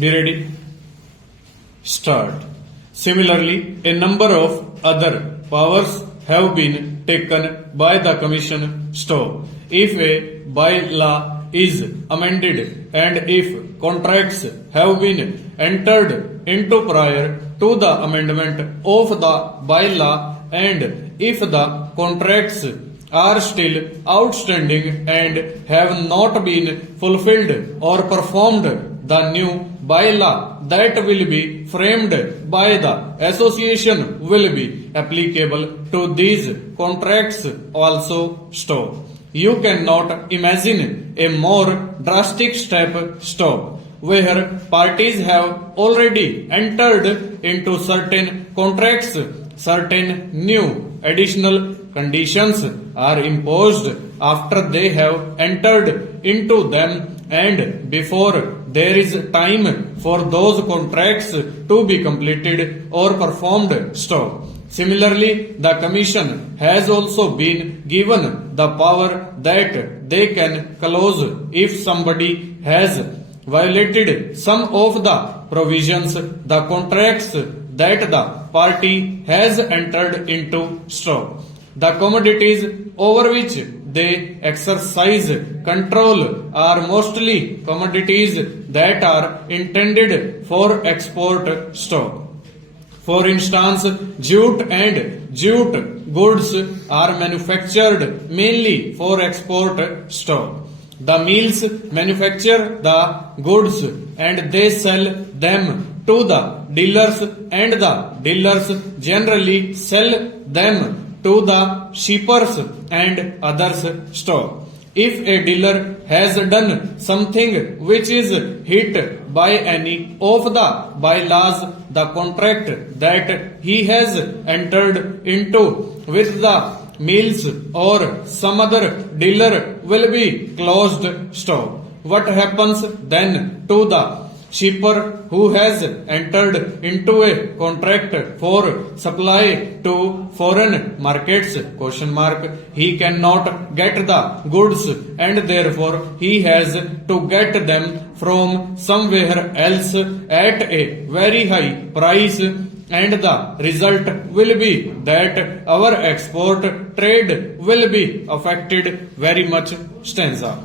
Be ready? Start. Similarly, a number of other powers have been taken by the Commission. Stop. If a bylaw is amended and if contracts have been entered into prior to the amendment of the bylaw and if the contracts are still outstanding and have not been fulfilled or performed, the new bylaw that will be framed by the association will be applicable to these contracts also. Stop. You cannot imagine a more drastic step. Stop. Where parties have already entered into certain contracts, certain new additional conditions are imposed after they have entered into them and before there is time for those contracts to be completed or performed. Stop. Similarly, the Commission has also been given the power that they can close if somebody has violated some of the provisions, the contracts that the party has entered into. Stop. The commodities over which they exercise control are mostly commodities that are intended for export. Stop. For instance, jute and jute goods are manufactured mainly for export. Stop. The mills manufacture the goods and they sell them to the dealers and the dealers generally sell them to the shippers and others. Stop. If a dealer has done something which is hit by any of the bylaws, the contract that he has entered into with the mills or some other dealer will be closed. Stop. What happens then to the shipper who has entered into a contract for supply to foreign markets? Question mark. He cannot get the goods and therefore he has to get them from somewhere else at a very high price, and the result will be that our export trade will be affected very much. Stanza.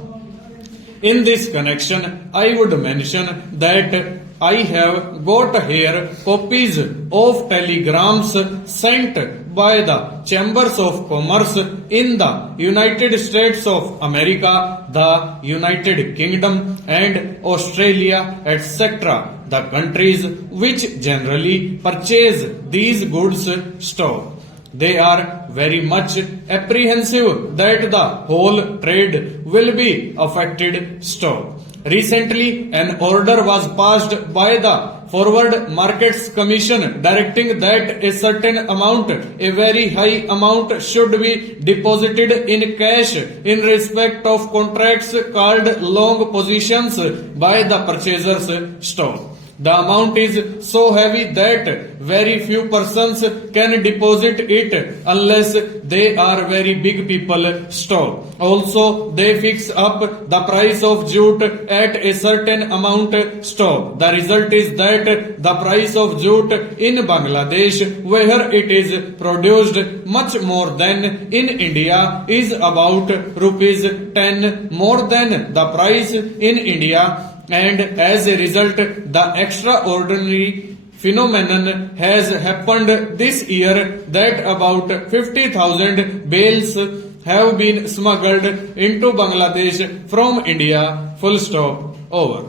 In this connection, I would mention that I have got here copies of telegrams sent by the Chambers of Commerce in the United States of America, the United Kingdom and Australia, etc., the countries which generally purchase these goods. Stop. They are very much apprehensive that the whole trade will be affected. Stop. Recently, an order was passed by the Forward Markets Commission directing that a certain amount, a very high amount, should be deposited in cash in respect of contracts called long positions by the purchasers. Stop. The amount is so heavy that very few persons can deposit it unless they are very big people. Stop. Also, they fix up the price of jute at a certain amount. Stop. The result is that the price of jute in Bangladesh, where it is produced much more than in India, is about rupees 10 more than the price in India. And as a result, the extraordinary phenomenon has happened this year that about 50,000 bales have been smuggled into Bangladesh from India. Full stop. Over.